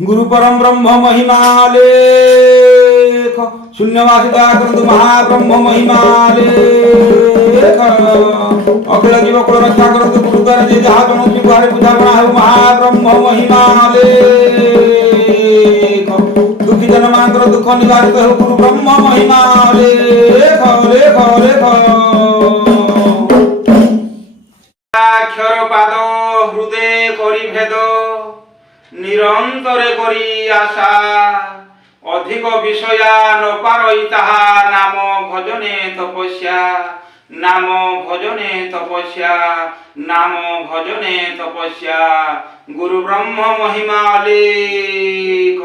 गुरु परम ब्रह्म महिमालेख शून्यवासिता करतु महाब्रह्म महिमालेख अखिल जीवकुल रक्षा करतु गुरुद्वारा जे जहाँ जनौति गुहारे बुझापना हेउ महाब्रह्म महिमालेख दुखी जन मानकर दुख निवारित हेउ गुरु ब्रह्म महिमालेख लेख लेख अक्षर पाद हृदय करी भेद निरंतरे करी आशा अधिक विषया न पारई ताहा नाम भजने तपस्या नाम भजने तपस्या नाम भजने तपस्या गुरु ब्रह्म महिमा लेख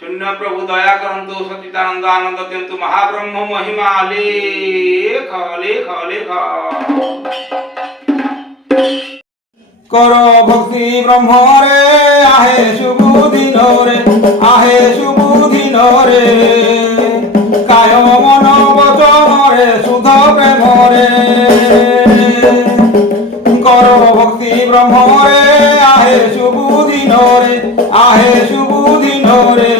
शून्य प्रभु दया करंतु सच्चिदानंद आनंद देंतु महाब्रह्म महिमा लेख लेख लेख कर भक्ति ब्रह्म रे आहे सुबुदिन रे काय मन वचन रे शुद्ध प्रेम रे कर भक्ति ब्रह्म रे आहे सुबुदिन रे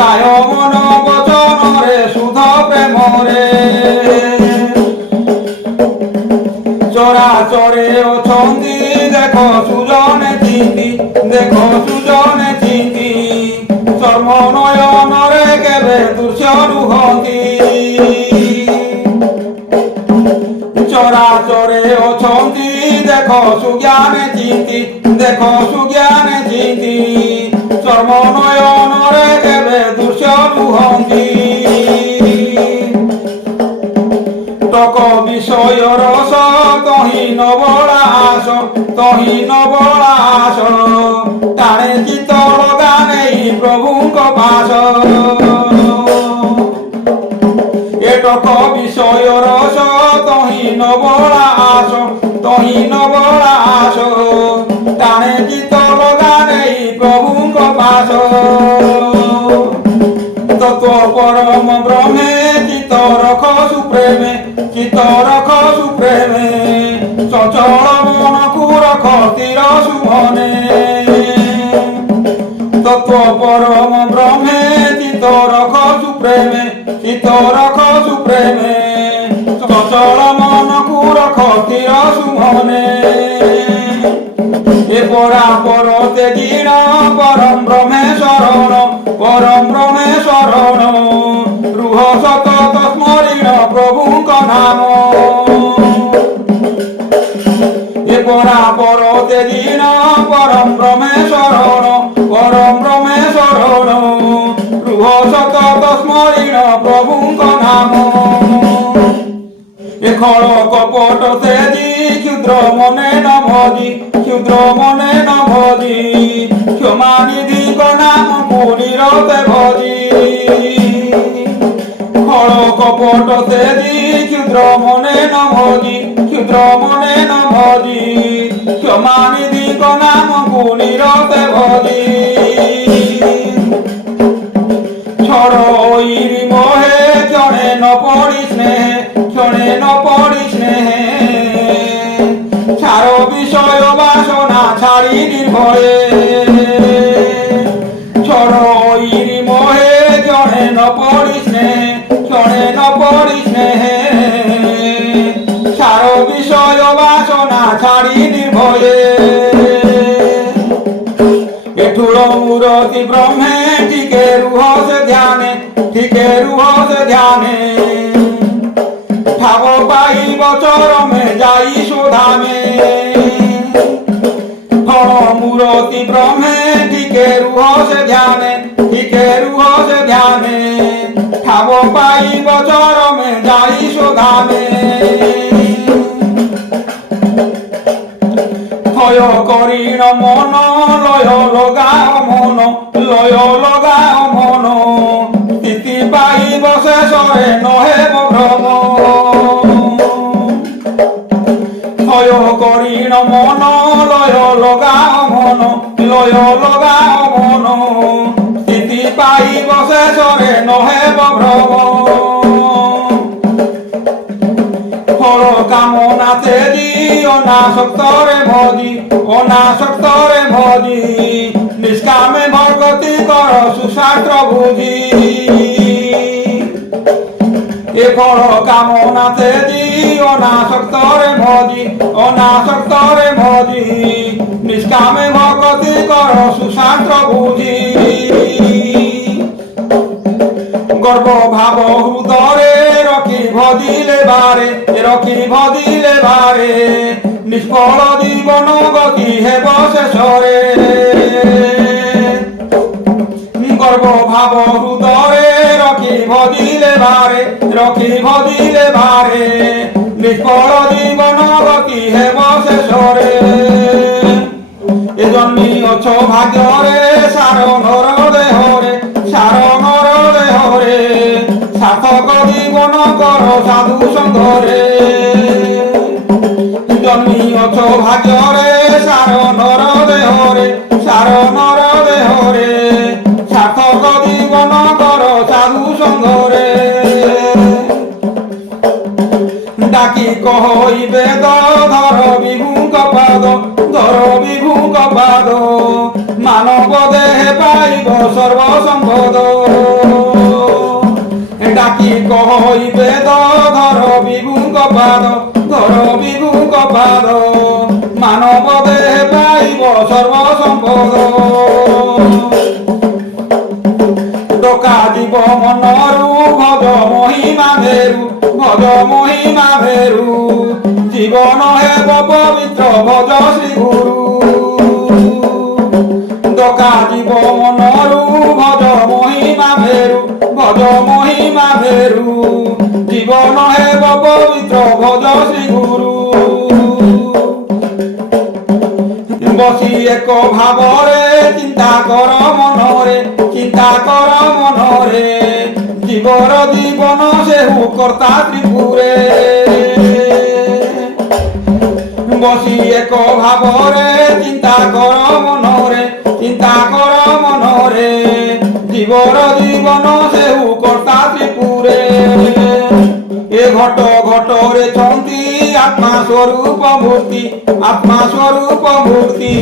काय मन वचन रे शुद्ध प्रेम रे चरा चरे अछंती देखो सुजने चिंती चर्म नयन रे केबे दृश्य रुहती चरा चरे अछंती देखो सुज्ञाने चिंती चर्म नयन रे केबे दृश्य रुहती तक विषय रस तही नबलास टाणे चित्त लगा नहीं प्रभु पास एटक विषय रस तही नबलास टाणे चित्त लगा नहीं प्रभु पास तत्व परम ब्रह्मे चित्त रख सुप्रेमे चंचल मन को रख तीर सुमने तत्व परम ब्रह्मे चित्त रख सुप्रेमे चंचल मन को रख तीर सुमने ए परा परते जीण परम ब्रह्मे शरण रुह सतत स्मरीण प्रभु नाम ए परा परते जीण परम ब्रह्मे शरण रुह सतत स्मरीण प्रभु नाम ए खल कपट से क्षुद्र मने न भजी क्षमा निधि नाम को निरते भजी खल कपट से क्षुद्र मने न भजी क्षमा निधि नाम को निरते भजी छड़ मोहे क्षणे न पड़ी स्नेहे ছাড় বিষয় বাসনা ছাড়ি নির্ভয়ে ছড় মোহে ক্ষণে ন পড়ি স্নেহে ছাড় বিষয় বাসনা ছাড়ি নির্ভয়ে এঠুর মূরতি ব্রহ্মে ঠিকে রুহ সে ধ্যানে ঠাব পাইব চরমে যাই শোধামে ফল মূরতি ব্রহ্মে ঠিকে রুহ সে ধ্যানে ঠাব পাইব চরমে যাই শোধামে ক্ষয় করিণ মন লয় লগাও মন স্থিতি পাইব শেষরে নহেব ভ্রম ক্ষয় করিণ মন লয় লগাও মন স্থিতি পাইব শেষরে নহেব ভ্রম ফল কামনাতে দিও না অনাসক্তরে ভজি অনাসক্তরে ভজি নিষ্কামে ভগতি কর সুশাস্ত্র বুঝি এ ফল কামনাতে দি অনাসক্তরে ভজি অনাসক্তরে ভজি নিষ্কামে ভগতি কর সুশাস্ত্র বুঝি গর্ব ভাব হৃদরে রকি ভজিলে বারে নিষ্ফল জীবন গতি হেব শেষরে গর্ব ভাব হৃদরে রকি ভজিলে বারে নিষ্ফল জীবন গতি হেব শেষরে এ জন্মি অছ ভাগ্যরে সার নর দেহরে সার্থক জীবন কর সাধু সঙ্গরে জন্মি অছ ভাগ্যরে সার নর দেহরে সার্থক জীবন কর সাধু সঙ্গরে ডাকি কহিবে ধর বিভুঙ্ক পাদ মানব দেহে পাইব সর্বসম্পদ ডাকি কহিবে ধর বিভুঙ্ক পাদ মানব দেহে পাইব সর্বসম্পদ ডকা দিব মনরু ভজ মহিমা ভেরু জীবন হেব পবিত্র ভজ শ্রী গুরু ডকা দিব মনরু ভজ মহিমা ভেরু জীবন হেব পবিত্র ভজ শ্রী গুরু বসি এক ভাবরে চিন্তা কর মনরে জীবর জীবন সেহু কর্তা ত্রিপুরে বসি এক ভাবরে চিন্তা কর মনরে জীবর জীবন সেহু কর্তা ত্রিপুরে এ ঘট ঘটরে চন্তি আত্মা স্বরূপ মূর্তি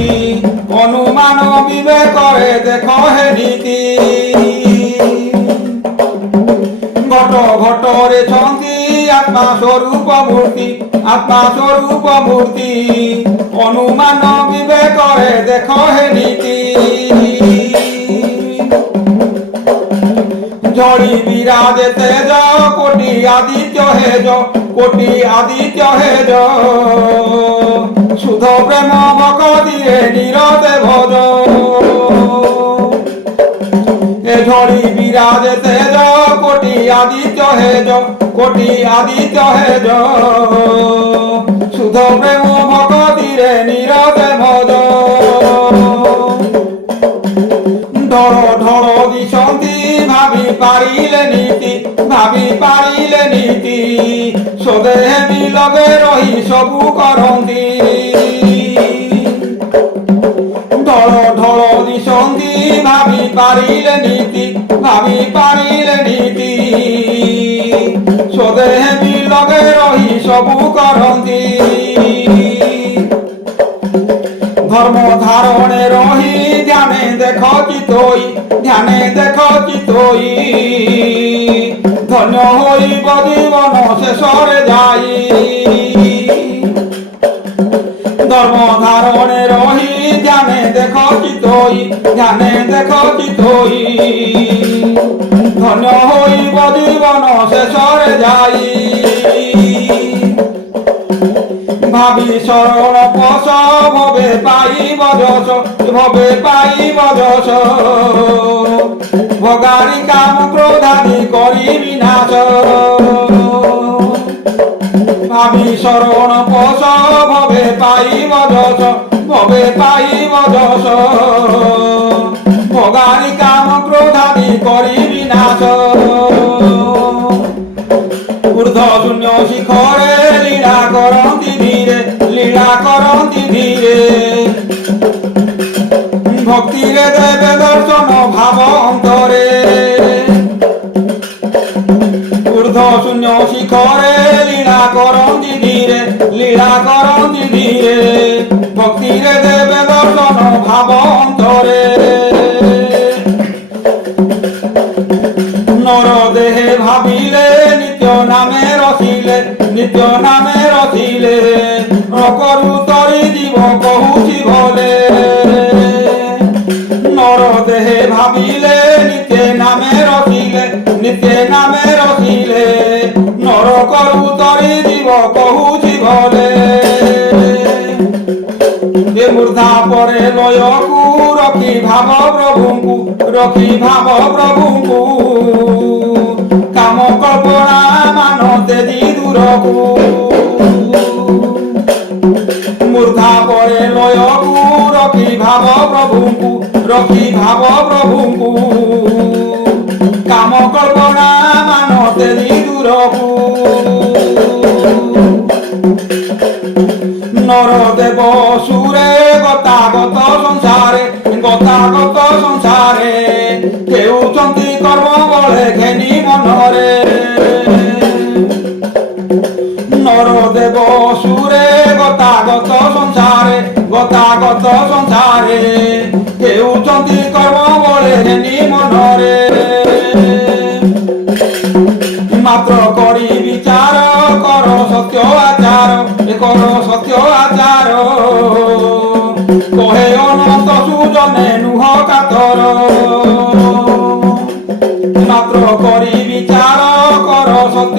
অনুমান বিবেকরে দেখ হে নীতি ঘট ঘটরে চন্তি আত্মা স্বরূপ মূর্তি অনুমান বিবেকরে দেখ হে নীতি ঝড়ি বিরাজে তেজ কোটি আদিত্য হেজ শুদ্ধ প্রেম ভকতিরে নিরতে ভজ এ ঝড়ি বিরাজে তেজ কোটি আদিত্য হেজ শুদ্ধ প্রেম ভকতিরে নিরতে ভজ ঢড় দিশন্তি ভাবি পারিলে নীতি সদেহে বিলগে রহি সবু করন্তি ঢড় দিশন্তি ভাবি পারিলে নীতি সদেহে বিলগে রহি সবু করন্তি ধর্ম ধারণে রহি ধ্যানে দেখ চিতই ধন্য হইব জীবন শেষরে যাই ধর্ম ধারণে রহি ধ্যানে দেখ চিতই ধন্য হইব জীবন শেষরে যাই ভাবি শরণ পশ ভবে পাইব যশ ভগারি কাম ক্রোধাদি করি বিনাশ ভাবি শরণ পশ ভবে পাইব যশ ভগারি কাম ক্রোধাদি করি বিনাশ ঊর্ধ্ব শূন্য শিখরে লীলা করন্তি ধীরে ভক্তিরে দেবে দর্শন ভাব অন্তরে ঊর্ধ্ব শূন্য শিখরে লীলা করন্তি ধীরে ভাবিলে নিতে নামে রখিলে নরকরু তরি জীব কহুছি ভলে এ মূর্ধা পরে লয়কু রখি ভাব প্রভুଙ୍କୁ কাম কল্পনা মানতে দূরকু মূর্ধা পরে লয়কু রখি ভাব প্রভুଙ୍କୁ কাম কল্পনা মানতে দূরকু নরদেব সুরে গতাগত সংসারে কেউচন্তি কর্ম বলে ঘেনি মনরে নরদেব সুরে গতাগত সংসারে কেউচন্তি কর্ম বলে ঘেনি মনরে মাত্র করি বিচার কর সত্য আচার কহে অনন্ত সুজনে নুহ কাতর মাত্র করি বিচার কর সত্য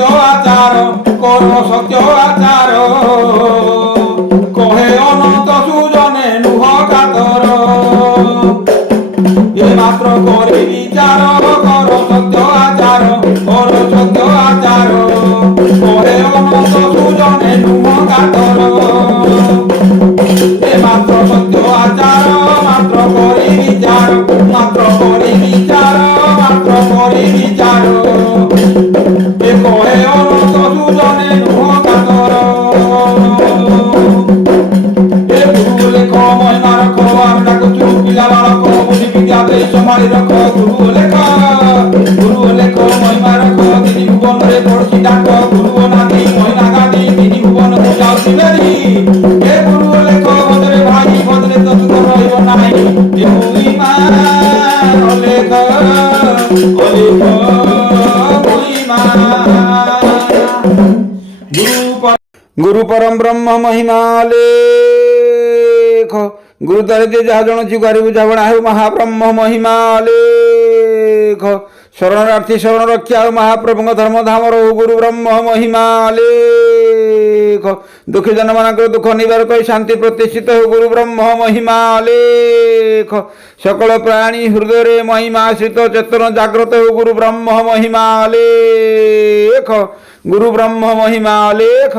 আচার কহে অনন্ত সুজনে নুহ কাতর এ মাত্র করি বিচার কর সত্য আচার কহে অনন্ত সুজনে নুহ কাতর এ মাত্র সত্য আচার মাত্র করি বিচার এ কহে অনন্ত সুজনে নুহ কাতর এ গুরু লেখ মহিমা রখ আমি ডাকুছু পিলা বালক বুঝি বিদ্যা দেই সম্ভাଳି রখ গুরু লেখ মহিমা রখ তিনি ভুবନରେ পড়ছি ডাক গুরু নাতি মহিমা গাদি তিনি ভুবনକୁ ଯାଉଛି ବେରି ଏ ଗୁରୁ ଲେଖ ଭଦ୍ରେ ଭାଇ ଭଦ୍ରେ ତ ସୁଖ ରହିବ ନାହିଁ ଏ ମହିମା ଲେଖ মহিমা গুরু পরম ব্রহ্ম মহিমা লেখ গুরু দ্বারে যে যাহা জଣୁଛି ଗାରି ବୁଝାବଣା ହେଉ ମହାବ୍ରହ୍ମ ମହିମା ଲେଖ ଶରଣାର୍ଥୀ ଶରଣ ରକ୍ଷା ହେଉ ମହାପ୍ରଭୁଙ୍କ ଧର୍ମ ଧାମ ରହୁ ଗୁରୁ ବ୍ରହ୍ମ ମହିମା ଲେଖ ଦୁଃଖୀ ଜନମାନଙ୍କର ଦୁଃଖ ନିବାରକ ଶାନ୍ତି ପ୍ରତିଷ୍ଠିତ ହେଉ ଗୁରୁ ବ୍ରହ୍ମ ମହିମା ଲେଖ সকল প্রাণী হৃদয়ে মহিমা আশ্রিত চেতন জাগ্রত হেউ গুরু ব্রহ্ম মহিমা লেখ গুরু ব্রহ্ম মহিমা লেখ